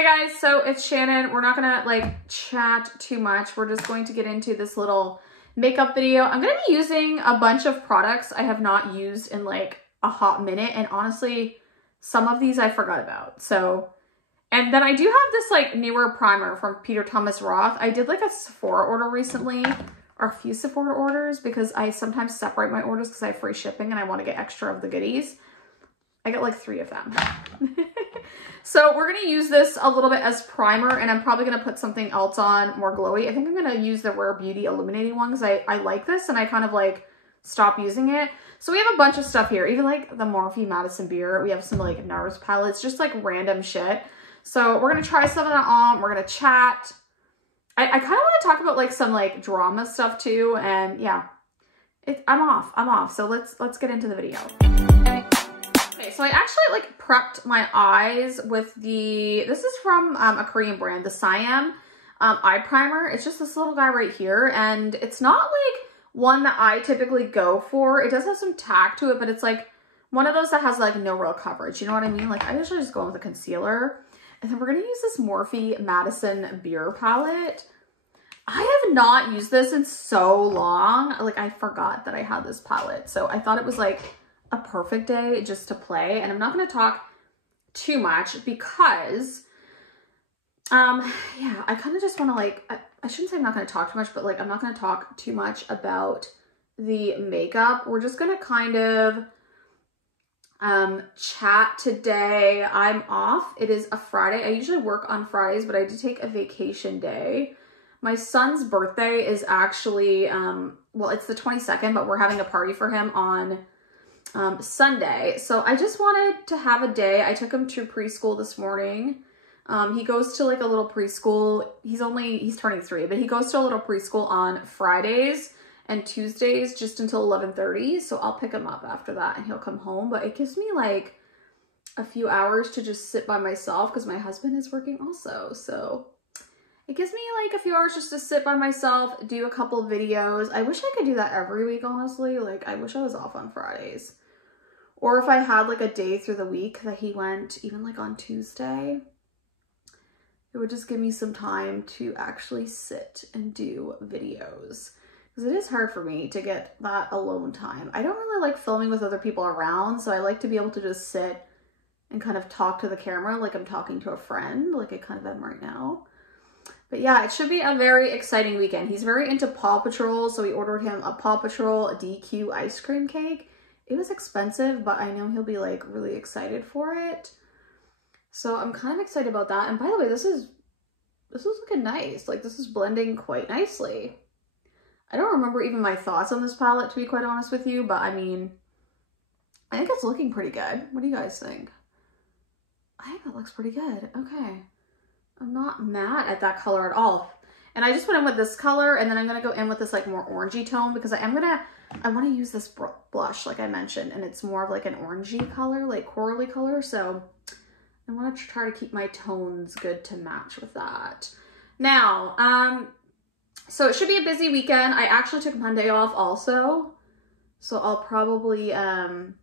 Hey guys, so it's Shannon. We're not gonna like chat too much. We're just going to get into this little makeup video. I'm gonna be using a bunch of products I have not used in like a hot minute, and honestly, some of these I forgot about. So, and then I do have this like newer primer from Peter Thomas Roth. I did like a Sephora order recently, or a few Sephora orders, because I sometimes separate my orders because I have free shipping and I want to get extra of the goodies. I got like 3 of them. So we're going to use this a little bit as primer, and I'm probably going to put something else on more glowy. I think I'm going to use the Rare Beauty Illuminating one because I like this and I kind of like stopped using it. So we have a bunch of stuff here, even like the Morphe Madison Beer. We have some like NARS palettes, just like random shit. So we're going to try some of that on. We're going to chat. I kind of want to talk about like some like drama stuff too. And yeah, I'm off. So let's get into the video. Okay, so I actually like prepped my eyes with this is from a Korean brand, the Siam eye primer. It's just this little guy right here, and it's not like one that I typically go for. It does have some tack to it, but it's like one of those that has like no real coverage. You know what I mean? Like I usually just go with a concealer. And then we're gonna use this Morphe Madison Beer palette. I have not used this in so long. Like I forgot that I had this palette. So I thought it was like a perfect day just to play. And I'm not going to talk too much because, yeah, I kind of just want to like, I shouldn't say I'm not going to talk too much, but like, I'm not going to talk too much about the makeup. We're just going to kind of, chat today. I'm off. It is a Friday. I usually work on Fridays, but I did take a vacation day. My son's birthday is actually, well, it's the 22nd, but we're having a party for him on Sunday. So I just wanted to have a day. I took him to preschool this morning. He goes to like a little preschool. He's turning 3, but he goes to a little preschool on Fridays and Tuesdays just until 11:30. So I'll pick him up after that and he'll come home. But it gives me like a few hours to just sit by myself because my husband is working also. So it gives me like a few hours just to sit by myself, do a couple of videos. I wish I could do that every week, honestly. Like I wish I was off on Fridays. Or if I had like a day through the week that he went, even like on Tuesday, it would just give me some time to actually sit and do videos. Because it is hard for me to get that alone time. I don't really like filming with other people around, so I like to be able to just sit and kind of talk to the camera like I'm talking to a friend, like I kind of am right now. But yeah, it should be a very exciting weekend. He's very into Paw Patrol, so we ordered him a Paw Patrol DQ ice cream cake. It was expensive, but I know he'll be like really excited for it. So I'm kind of excited about that. And by the way, this is looking nice. Like this is blending quite nicely. I don't remember even my thoughts on this palette, to be quite honest with you, but I mean, I think it's looking pretty good. What do you guys think? I think it looks pretty good. Okay. I'm not mad at that color at all. And I just went in with this color, and then I'm going to go in with this like more orangey tone because I want to use this blush like I mentioned, and it's more of like an orangey color, like corally color. So I want to try to keep my tones good to match with that. Now, so it should be a busy weekend. I actually took Monday off also. So I'll probably have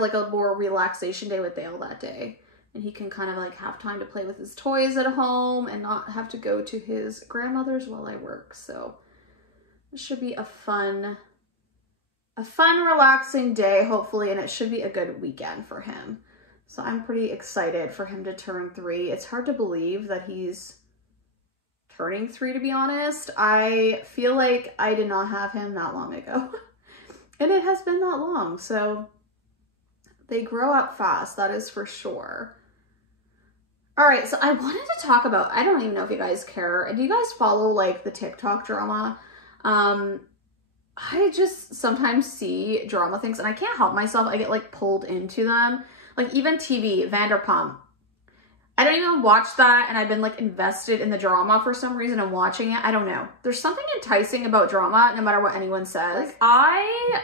like a more relaxation day with Dale that day. And he can kind of like have time to play with his toys at home and not have to go to his grandmother's while I work. So it should be a fun, relaxing day, hopefully, and it should be a good weekend for him. So I'm pretty excited for him to turn 3. It's hard to believe that he's turning 3, to be honest. I feel like I did not have him that long ago. And it has been that long, so they grow up fast, that is for sure. All right, so I wanted to talk about, I don't even know if you guys care. Do you guys follow like the TikTok drama? I just sometimes see drama things and I can't help myself. I get like pulled into them. Like even TV, Vanderpump. I don't even watch that, and I've been like invested in the drama for some reason and watching it. I don't know. There's something enticing about drama no matter what anyone says. Like, I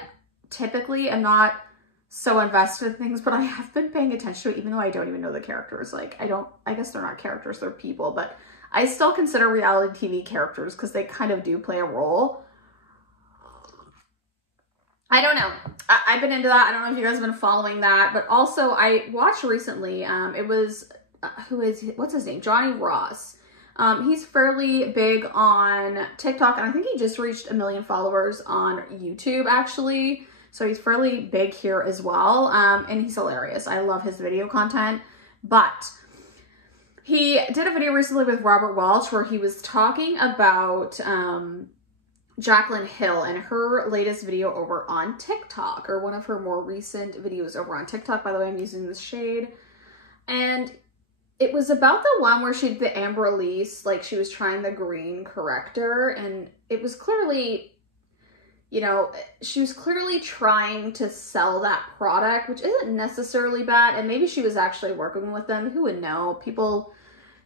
typically am not so invested in things, but I have been paying attention to it even though I don't even know the characters. Like I guess they're not characters, they're people, but I still consider reality TV characters because they kind of do play a role. I don't know. I've been into that. I don't know if you guys have been following that, but also I watched recently, it was what's his name? Johnny Ross. He's fairly big on TikTok, and I think he just reached 1 million followers on YouTube, actually. So he's fairly big here as well, and he's hilarious. I love his video content, but he did a video recently with Robert Welch where he was talking about Jaclyn Hill and her latest video over on TikTok, or one of her more recent videos over on TikTok. By the way, I'm using this shade. And it was about the one where she did the Amber Elise, like she was trying the green corrector, and it was clearly, you know, she was clearly trying to sell that product, which isn't necessarily bad. And maybe she was actually working with them. Who would know? People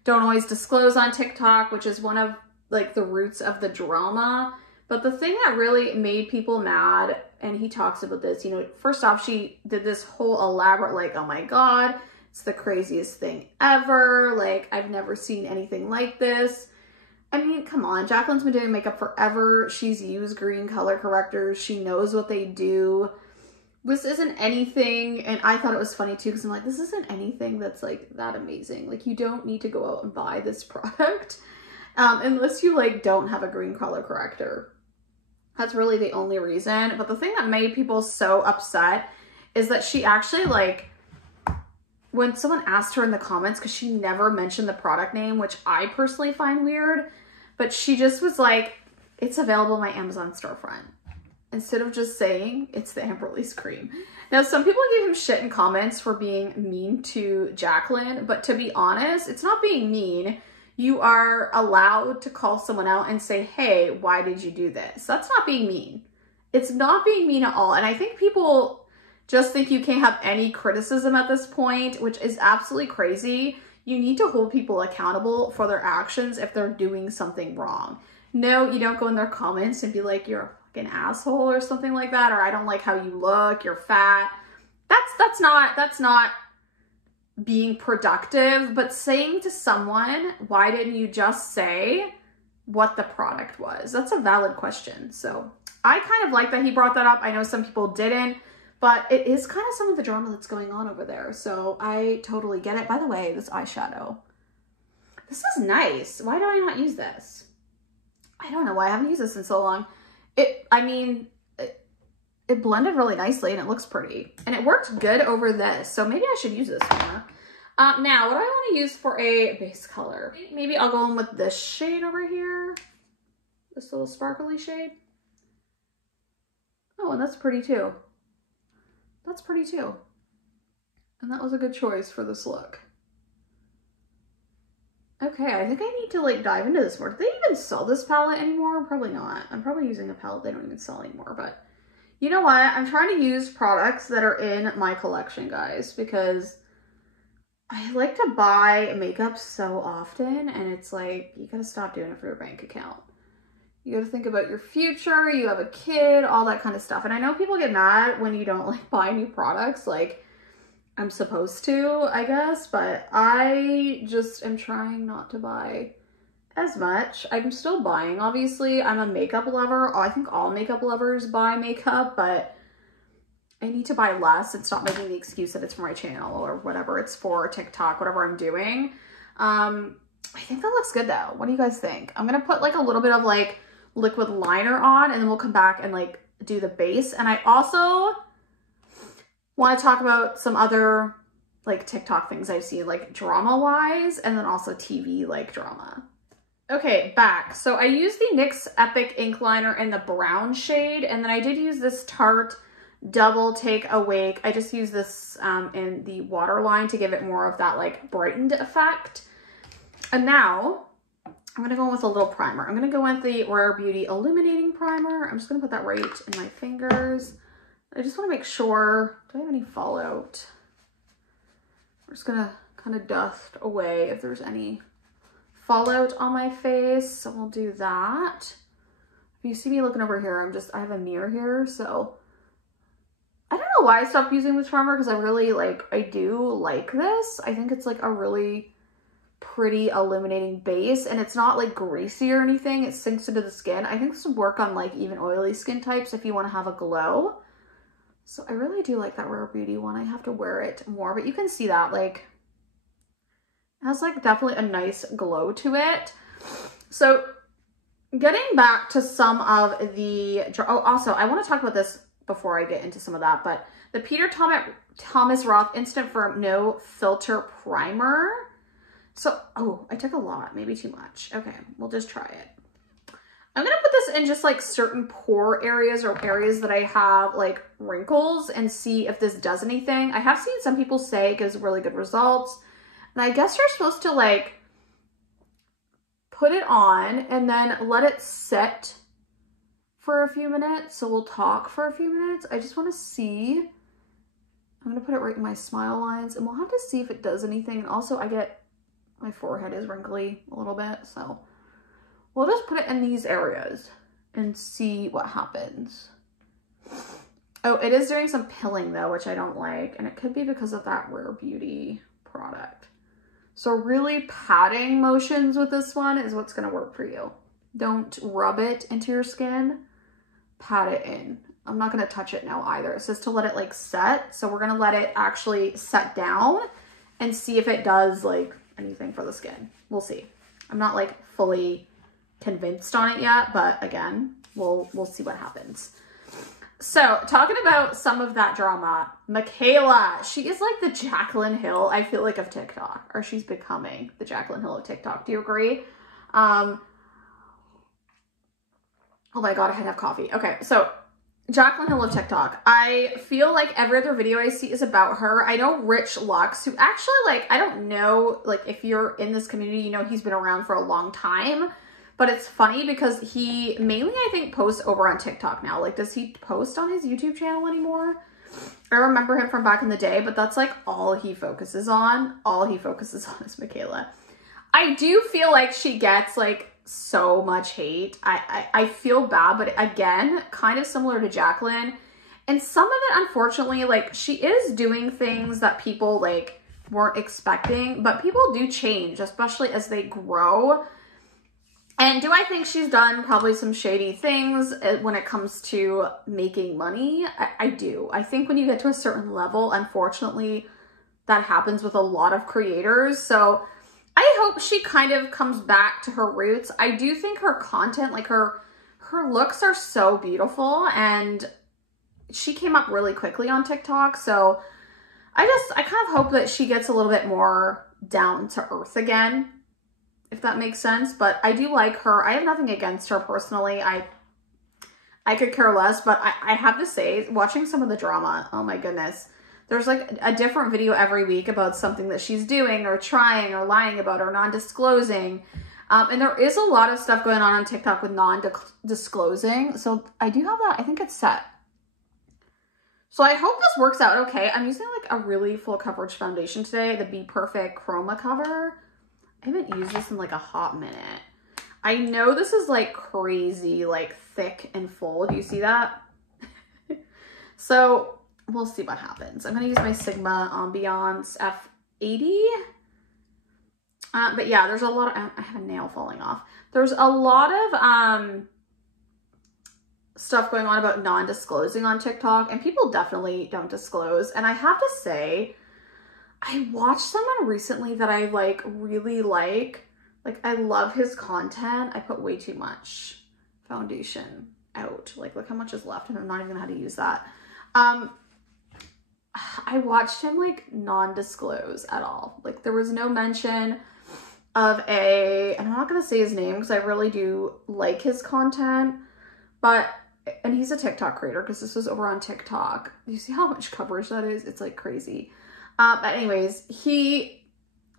don't always disclose on TikTok, which is one of like the roots of the drama. But the thing that really made people mad, and he talks about this, you know, first off, she did this whole elaborate, like, oh my God, it's the craziest thing ever. Like, I've never seen anything like this. I mean, come on, Jaclyn's been doing makeup forever. She's used green color correctors. She knows what they do. This isn't anything, and I thought it was funny too, because I'm like, this isn't anything that's like that amazing. Like, you don't need to go out and buy this product unless you like don't have a green color corrector. That's really the only reason. But the thing that made people so upset is that she actually, like, when someone asked her in the comments, because she never mentioned the product name, which I personally find weird, but she just was like, it's available in my Amazon storefront, instead of just saying it's the Amber Elise cream. Now, some people gave him shit in comments for being mean to Jaclyn, but to be honest, it's not being mean. You are allowed to call someone out and say, hey, why did you do this? That's not being mean. It's not being mean at all. And I think people just think you can't have any criticism at this point, which is absolutely crazy. You need to hold people accountable for their actions if they're doing something wrong. No, you don't go in their comments and be like, you're a fucking asshole or something like that, or I don't like how you look, you're fat. That's not being productive. But saying to someone, why didn't you just say what the product was? That's a valid question. So I kind of like that he brought that up. I know some people didn't, but it is kind of some of the drama that's going on over there. So I totally get it. By the way, this eyeshadow, this is nice. Why do I not use this? I don't know why I haven't used this in so long. It blended really nicely and it looks pretty. And it worked good over this. So maybe I should use this more. Now, what do I want to use for a base color? Maybe I'll go in with this shade over here. This little sparkly shade. Oh, and that's pretty too. That's pretty too. And that was a good choice for this look. Okay, I think I need to like dive into this more. Do they even sell this palette anymore? Probably not. I'm probably using a palette they don't even sell anymore, but you know what? I'm trying to use products that are in my collection, guys, because I like to buy makeup so often, and it's like, you gotta stop doing it for your bank account. You gotta think about your future, you have a kid, all that kind of stuff. And I know people get mad when you don't like buy new products, like I'm supposed to, I guess, but I just am trying not to buy as much. I'm still buying, obviously. I'm a makeup lover. I think all makeup lovers buy makeup, but I need to buy less and stop making the excuse that it's for my channel or whatever it's for, TikTok, whatever I'm doing. I think that looks good though. What do you guys think? I'm gonna put like a little bit of like liquid liner on, and then we'll come back and like do the base. And I also want to talk about some other like TikTok things I've seen, like drama wise, and then also TV like drama. Okay, back. So I used the NYX Epic Ink Liner in the brown shade, and then I did use this Tarte Double Take Awake. I just used this in the waterline to give it more of that like brightened effect. And now I'm gonna go in with a little primer. I'm gonna go in with the Rare Beauty Illuminating Primer. I'm just gonna put that right in my fingers. I just wanna make sure, do I have any fallout? I'm just gonna kind of dust away if there's any fallout on my face, so we'll do that. If you see me looking over here, I have a mirror here, so I don't know why I stopped using this primer, because I do like this. I think it's like a really pretty illuminating base, and it's not like greasy or anything. It sinks into the skin. I think this would work on like even oily skin types if you want to have a glow. So I really do like that Rare Beauty one. I have to wear it more, but you can see that like It has like definitely a nice glow to it. So getting back to some of the, oh, also I want to talk about this before I get into some of that, but the Peter Thomas Roth Instant Firm No Filter Primer. So, oh, I took a lot, maybe too much. Okay, we'll just try it. I'm gonna put this in just like certain pore areas or areas that I have like wrinkles and see if this does anything. I have seen some people say it gives really good results. And I guess you're supposed to like put it on and then let it sit for a few minutes. So we'll talk for a few minutes. I just want to see. I'm going to put it right in my smile lines and we'll have to see if it does anything. And also my forehead is wrinkly a little bit. So we'll just put it in these areas and see what happens. Oh, it is doing some pilling though, which I don't like. And it could be because of that Rare Beauty product. So really patting motions with this one is what's going to work for you. Don't rub it into your skin, pat it in. I'm not going to touch it now either. It's just to let it like set. So we're going to let it actually set down and see if it does like anything for the skin. We'll see. I'm not like fully convinced on it yet, but again, we'll see what happens. So talking about some of that drama, Mikayla, she is like the Jaclyn Hill, I feel like, of TikTok, or she's becoming the Jaclyn Hill of TikTok. Do you agree? Oh my God, I had to have coffee. Okay, so Jaclyn Hill of TikTok. I feel like every other video I see is about her. I know Rich Lux, who actually, like, I don't know, like, if you're in this community, you know he's been around for a long time. But it's funny because he mainly, I think, posts over on TikTok now. Like, does he post on his YouTube channel anymore? I remember him from back in the day, but that's like all he focuses on. All he focuses on is Mikayla. I do feel like she gets like so much hate. I feel bad, but again, kind of similar to Jaclyn. And some of it, unfortunately, like she is doing things that people like weren't expecting, but people do change, especially as they grow. And do I think she's done probably some shady things when it comes to making money? I do. I think when you get to a certain level, unfortunately, that happens with a lot of creators. So I hope she kind of comes back to her roots. I do think her content, like her looks are so beautiful, and she came up really quickly on TikTok. So I kind of hope that she gets a little bit more down to earth again, if that makes sense. But I do like her. I have nothing against her personally. I could care less, but I have to say, watching some of the drama, oh my goodness, there's like a different video every week about something that she's doing or trying or lying about or non-disclosing. And there is a lot of stuff going on TikTok with non-disclosing. So I do have that. I think it's set. So I hope this works out okay. I'm using like a really full coverage foundation today, the Be Perfect Chroma Cover. I haven't used this in like a hot minute. I know this is like crazy, like thick and full. Do you see that? So we'll see what happens. I'm going to use my Sigma Ambiance F80. But yeah, there's a lot of, I have a nail falling off. There's a lot of stuff going on about non-disclosing on TikTok, and people definitely don't disclose. And I have to say, I watched someone recently that I like really like I love his content. I put way too much foundation out. Like, look how much is left, and I'm not even gonna know how to use that. I watched him like non-disclose at all. Like, there was no mention of and I'm not gonna say his name because I really do like his content, and he's a TikTok creator because this was over on TikTok. You see how much coverage that is? It's like crazy. But anyways, he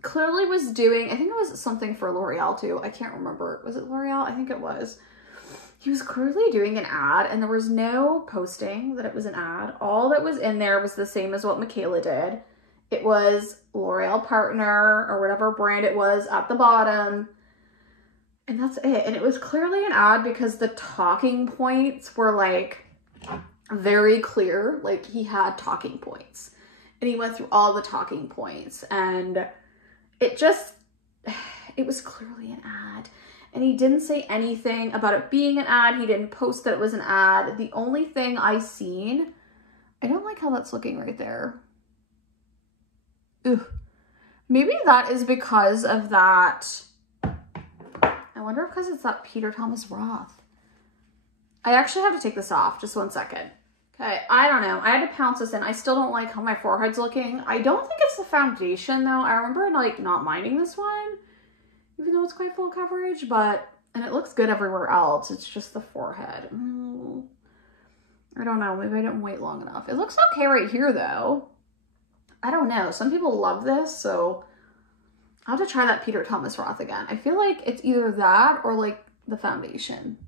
clearly was doing, I think it was something for L'Oreal too. I can't remember. Was it L'Oreal? I think it was. He was clearly doing an ad, and there was no posting that it was an ad. All that was in there was the same as what Mikayla did. It was L'Oreal partner or whatever brand it was at the bottom. And that's it. And it was clearly an ad because the talking points were like very clear. Like, he had talking points. And he went through all the talking points, and it was clearly an ad. And he didn't say anything about it being an ad. He didn't post that it was an ad. The only thing I seen, I don't like how that's looking right there. Ooh. Maybe that is because of that. I wonder if because it's that Peter Thomas Roth. I actually have to take this off. Just 1 second. Okay, I don't know. I had to pounce this in. I still don't like how my forehead's looking. I don't think it's the foundation though. I remember like not minding this one, even though it's quite full coverage, and it looks good everywhere else. It's just the forehead. I don't know. Maybe I didn't wait long enough. It looks okay right here though. I don't know. Some people love this, so I'll have to try that Peter Thomas Roth again. I feel like it's either that or like the foundation.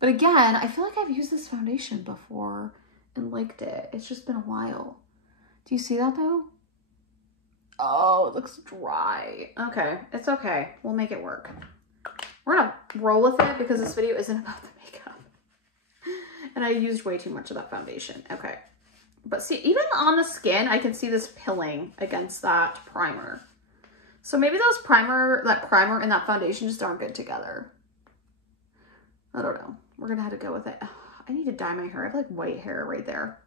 But again, I feel like I've used this foundation before and liked it. It's just been a while. Do you see that though? Oh, it looks dry. Okay, it's okay. We'll make it work. We're gonna roll with it because this video isn't about the makeup. And I used way too much of that foundation. Okay. But see, even on the skin, I can see this pilling against that primer. So maybe that primer and that foundation just aren't good together. I don't know. We're gonna have to go with it. I need to dye my hair. I have like white hair right there.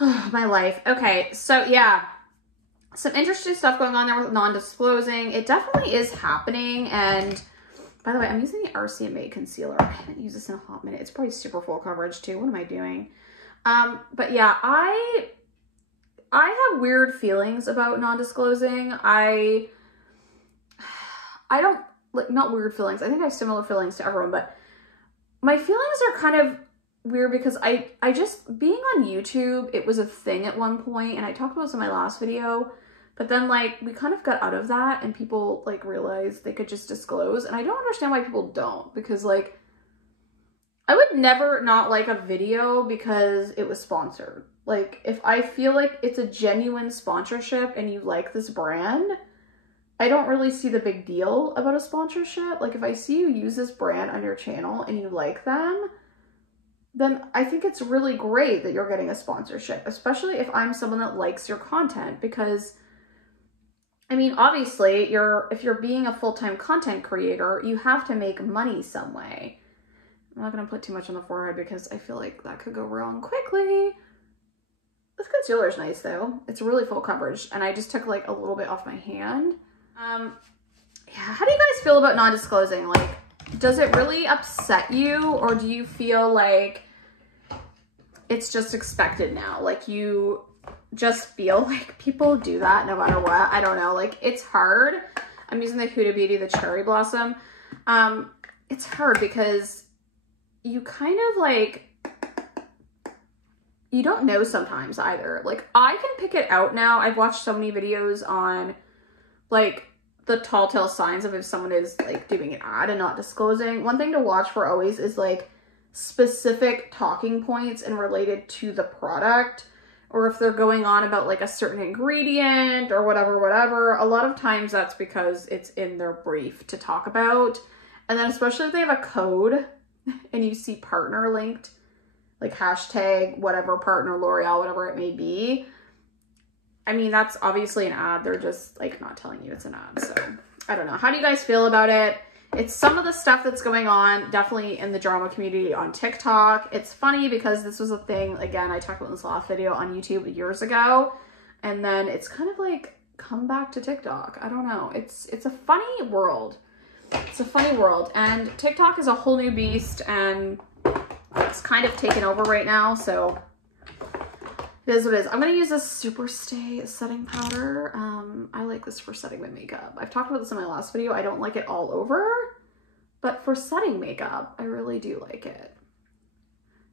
My life. Okay, so yeah. Some interesting stuff going on there with non-disclosing. It definitely is happening. And by the way, I'm using the RCMA concealer. I haven't used this in a hot minute. It's probably super full coverage too. What am I doing? But yeah, I have weird feelings about non-disclosing. I don't, like, not weird feelings. I think I have similar feelings to everyone, but my feelings are kind of weird because I just, being on YouTube, it was a thing at one point, and I talked about this in my last video, but then like we kind of got out of that and people like realized they could just disclose, and I don't understand why people don't, because like I would never not like a video because it was sponsored. Like if I feel like it's a genuine sponsorship and you like this brand, I don't really see the big deal about a sponsorship. Like if I see you use this brand on your channel and you like them, then I think it's really great that you're getting a sponsorship, especially if I'm someone that likes your content, because I mean, obviously if you're being a full-time content creator, you have to make money some way. I'm not going to put too much on the forehead because I feel like that could go wrong quickly. This concealer is nice though. It's really full coverage, and I just took like a little bit off my hand. Yeah, how do you guys feel about non-disclosing? Like, does it really upset you, or do you feel like it's just expected now? Like you just feel like people do that no matter what? I don't know. Like it's hard. I'm using the Huda Beauty, the Cherry Blossom. It's hard because you kind of like, you don't know sometimes either. Like I can pick it out now. I've watched so many videos on like the telltale signs of if someone is like doing an ad and not disclosing. One thing to watch for always is like specific talking points and related to the product, or if they're going on about like a certain ingredient or whatever. A lot of times that's because it's in their brief to talk about. And then especially if they have a code and you see partner linked, like hashtag whatever partner, L'Oreal, whatever it may be. I mean, that's obviously an ad. They're just like not telling you it's an ad. So I don't know. How do you guys feel about it? It's some of the stuff that's going on definitely in the drama community on TikTok. It's funny because this was a thing, again, I talked about in this last video on YouTube years ago. And then it's kind of like come back to TikTok. I don't know. It's a funny world. It's a funny world. And TikTok is a whole new beast, and it's kind of taken over right now. So it is what it is. I'm going to use this Super Stay setting powder. I like this for setting my makeup. I've talked about this in my last video. I don't like it all over, but for setting makeup, I really do like it.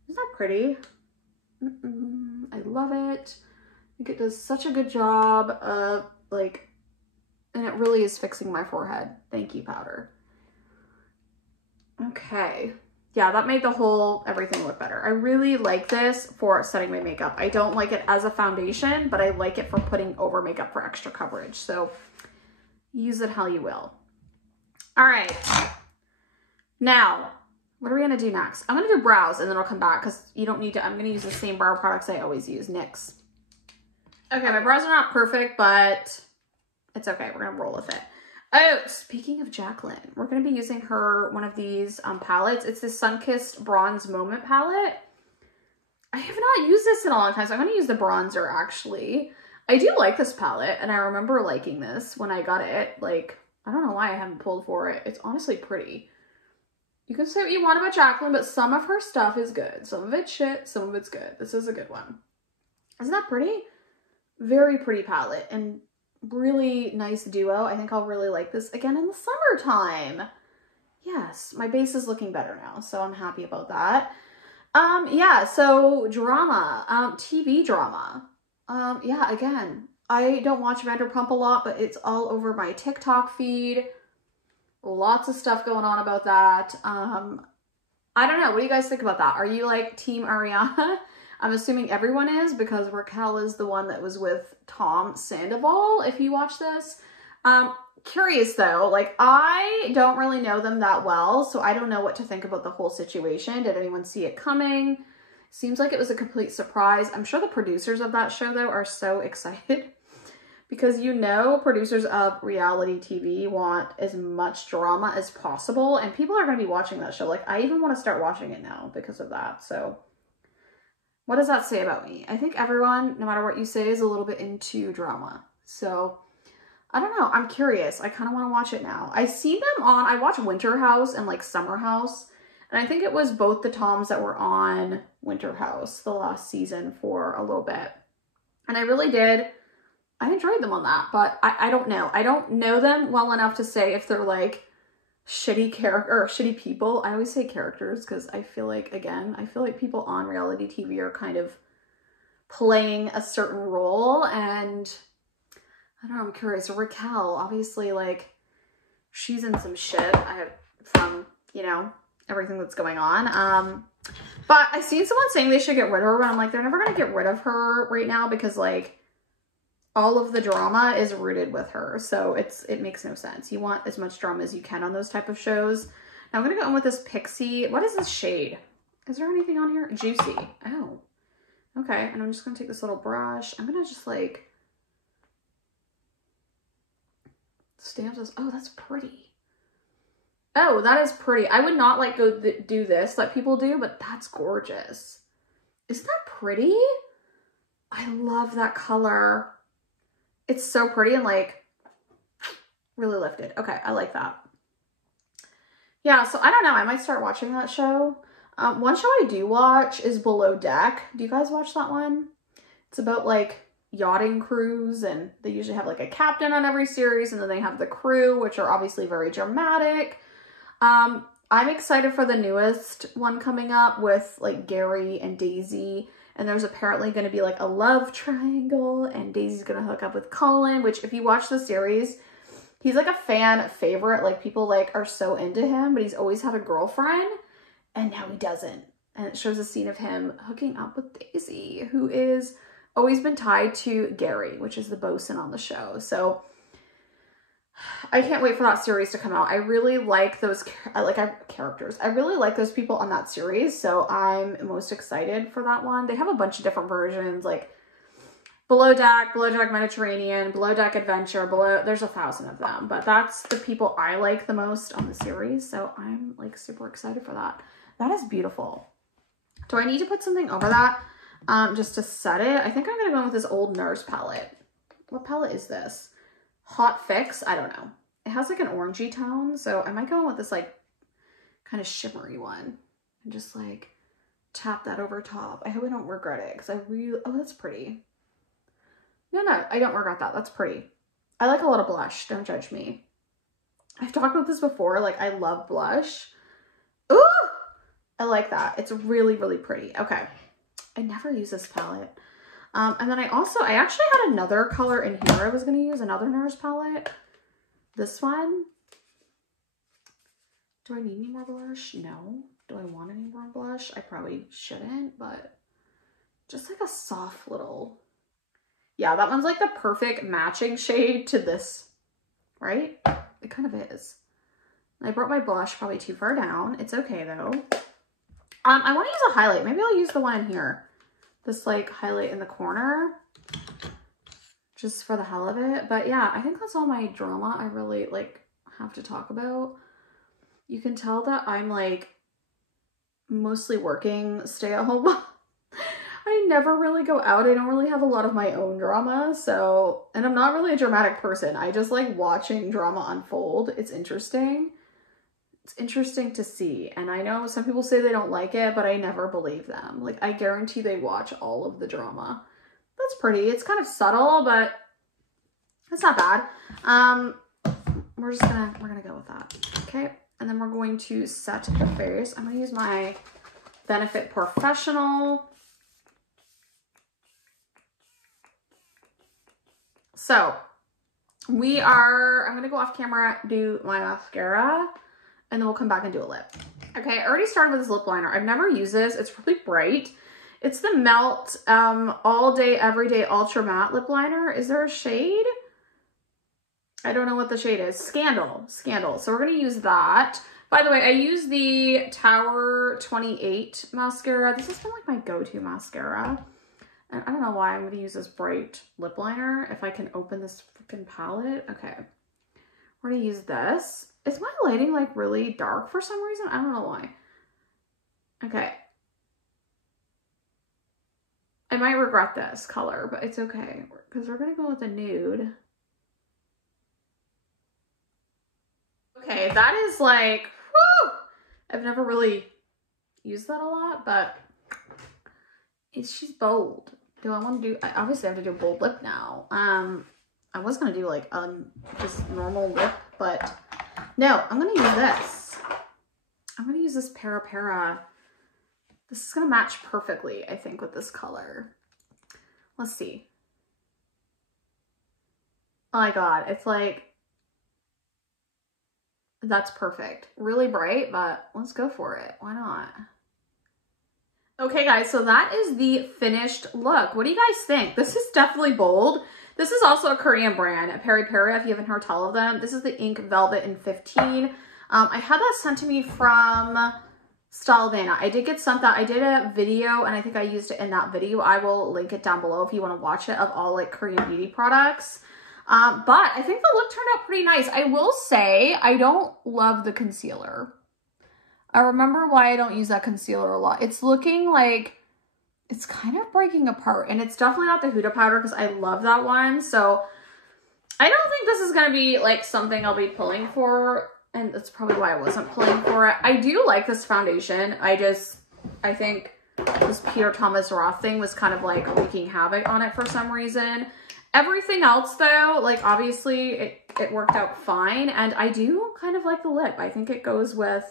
Isn't that pretty? I love it. I think it does such a good job of like, and it really is fixing my forehead. Thank you, powder. Okay. Yeah, that made the whole everything look better. I really like this for setting my makeup. I don't like it as a foundation, but I like it for putting over makeup for extra coverage. So use it how you will. All right. Now, what are we going to do next? I'm going to do brows and then I'll come back because you don't need to. I'm going to use the same brow products I always use, NYX. Okay, my brows are not perfect, but it's okay. We're going to roll with it. Oh, speaking of Jaclyn, we're going to be using one of these palettes. It's this Sunkissed Bronze Moment palette. I have not used this in a long time, so I'm going to use the bronzer, actually. I do like this palette, and I remember liking this when I got it. Like, I don't know why I haven't pulled for it. It's honestly pretty. You can say what you want about Jaclyn, but some of her stuff is good. Some of it's shit, some of it's good. This is a good one. Isn't that pretty? Very pretty palette and really nice duo. I think I'll really like this again in the summertime. Yes, my base is looking better now, so I'm happy about that. Yeah, so drama, TV drama. Yeah, again, I don't watch Vanderpump a lot, but it's all over my TikTok feed. Lots of stuff going on about that. I don't know. What do you guys think about that? Are you like Team Ariana? I'm assuming everyone is, because Raquel is the one that was with Tom Sandoval, if you watch this. Curious though, like I don't really know them that well, so I don't know what to think about the whole situation. Did anyone see it coming? Seems like it was a complete surprise. I'm sure the producers of that show though are so excited because you know producers of reality TV want as much drama as possible, and people are going to be watching that show. Like I even want to start watching it now because of that. So what does that say about me? I think everyone, no matter what you say, is a little bit into drama. So I don't know. I'm curious. I kind of want to watch it now. I see them on, I watch Winter House and like Summer House. And I think it was both the Toms that were on Winter House the last season for a little bit. And I really did. I enjoyed them on that, but I don't know. I don't know them well enough to say if they're like shitty character or shitty people. I always say characters because I feel like, again, I feel like people on reality TV are kind of playing a certain role, and I don't know, I'm curious. Raquel, obviously, like, she's in some shit from, you know, everything that's going on. But I seen someone saying they should get rid of her, but I'm like, they're never going to get rid of her right now because, like, all of the drama is rooted with her. So it makes no sense. You want as much drama as you can on those type of shows. Now I'm going to go in with this Pixie. What is this shade? Is there anything on here? Juicy. Oh, okay. And I'm just going to take this little brush. I'm going to just, like, stamp this. Oh, that's pretty. Oh, that is pretty. I would not like go do this like people do, but that's gorgeous. Isn't that pretty? I love that color. It's so pretty and like really lifted. Okay, I like that. Yeah, so I don't know. I might start watching that show. One show I do watch is Below Deck. Do you guys watch that one? It's about like yachting crews, and they usually have like a captain on every series, and then they have the crew, which are obviously very dramatic. I'm excited for the newest one coming up with like Gary and Daisy, and there's apparently going to be like a love triangle, and Daisy's going to hook up with Colin, which if you watch the series, he's like a fan favorite. Like people like are so into him, but he's always had a girlfriend and now he doesn't. And it shows a scene of him hooking up with Daisy, who is always been tied to Gary, which is the bosun on the show. So I can't wait for that series to come out. I really like those characters. I really like those people on that series. So I'm most excited for that one. They have a bunch of different versions, like Below Deck Mediterranean, Below Deck Adventure, there's 1,000 of them, but that's the people I like the most on the series. So I'm like super excited for that. That is beautiful. Do I need to put something over that just to set it? I think I'm going to go with this old Nurse palette. What palette is this? Hot Fix? I don't know. It has like an orangey tone, so I might go in with this like kind of shimmery one and just like tap that over top. I hope I don't regret it because I really, oh, that's pretty. No, I don't regret that. That's pretty. I like a lot of blush. Don't judge me. I've talked about this before. Like I love blush. Ooh! I like that. It's really, really pretty. Okay. I never use this palette. And then I actually had another color in here I was going to use, another Nurse palette. This one. Do I need any more blush? No. Do I want any more blush? I probably shouldn't, but just like a soft little, yeah, that one's like the perfect matching shade to this, right? It kind of is. I brought my blush probably too far down. It's okay though. I want to use a highlight. Maybe I'll use the one in here. This like highlight in the corner just for the hell of it. But yeah, I think that's all my drama I really like have to talk about. You can tell that I'm like mostly working stay at home. I I never really go out. I don't really have a lot of my own drama. So, and I'm not really a dramatic person. I just like watching drama unfold. It's interesting. It's interesting to see. And I know some people say they don't like it, but I never believe them. Like, I guarantee they watch all of the drama. That's pretty. It's kind of subtle, but it's not bad. We're gonna go with that. Okay. And then we're going to set the face. I'm gonna use my Benefit Professional. So I'm gonna go off camera, do my mascara, and then we'll come back and do a lip. Okay, I already started with this lip liner. I've never used this. It's really bright. It's the Melt All Day Everyday Ultra Matte Lip Liner. Is there a shade? I don't know what the shade is. Scandal. So we're gonna use that. By the way, I use the Tower 28 mascara. This has been like my go-to mascara. And I don't know why I'm going to use this bright lip liner. If I can open this freaking palette. Okay. We're going to use this. Is my lighting like really dark for some reason? I don't know why. Okay. I might regret this color, but it's okay. Because we're going to go with a nude. Okay, that is like, whew! I've never really used that a lot, but she's bold. Do I want to do, I obviously have to do a bold lip now. I was going to do like just normal lip, but no, I'm going to use this. I'm going to use this Para. This is going to match perfectly, I think, with this color. Let's see. Oh my God, it's like, that's perfect. Really bright, but let's go for it. Why not? Okay, guys, so that is the finished look. What do you guys think? This is definitely bold. This is also a Korean brand, Para, if you haven't heard tell of them. This is the Ink Velvet in 15. I had that sent to me from Stylevana. I did get sent that. I did a video, and I think I used it in that video. I will link it down below if you want to watch it, of all like Korean beauty products. But I think the look turned out pretty nice. I will say I don't love the concealer. I remember why I don't use that concealer a lot. It's looking like it's kind of breaking apart, and it's definitely not the Huda powder because I love that one. So I don't think this is going to be like something I'll be pulling for, and that's probably why I wasn't pulling for it. I do like this foundation. I think this Peter Thomas Roth thing was kind of like wreaking havoc on it for some reason. Everything else though, like obviously it worked out fine, and I do kind of like the lip. I think it goes with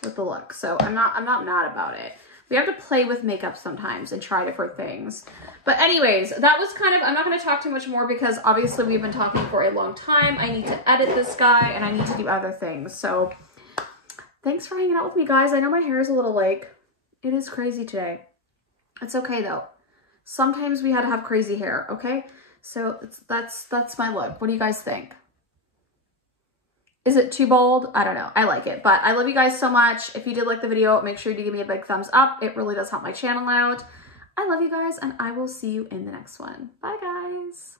the look. So I'm not mad about it. We have to play with makeup sometimes and try different things. But anyways, that was kind of, I'm not going to talk too much more because obviously we've been talking for a long time. I need to edit this guy and I need to do other things. So thanks for hanging out with me, guys. I know my hair is a little like, it is crazy today. It's okay though. Sometimes we had to have crazy hair, okay? So that's my look. What do you guys think? Is it too bold? I don't know. I like it, but I love you guys so much. If you did like the video, make sure to give me a big thumbs up. It really does help my channel out. I love you guys, and I will see you in the next one. Bye, guys.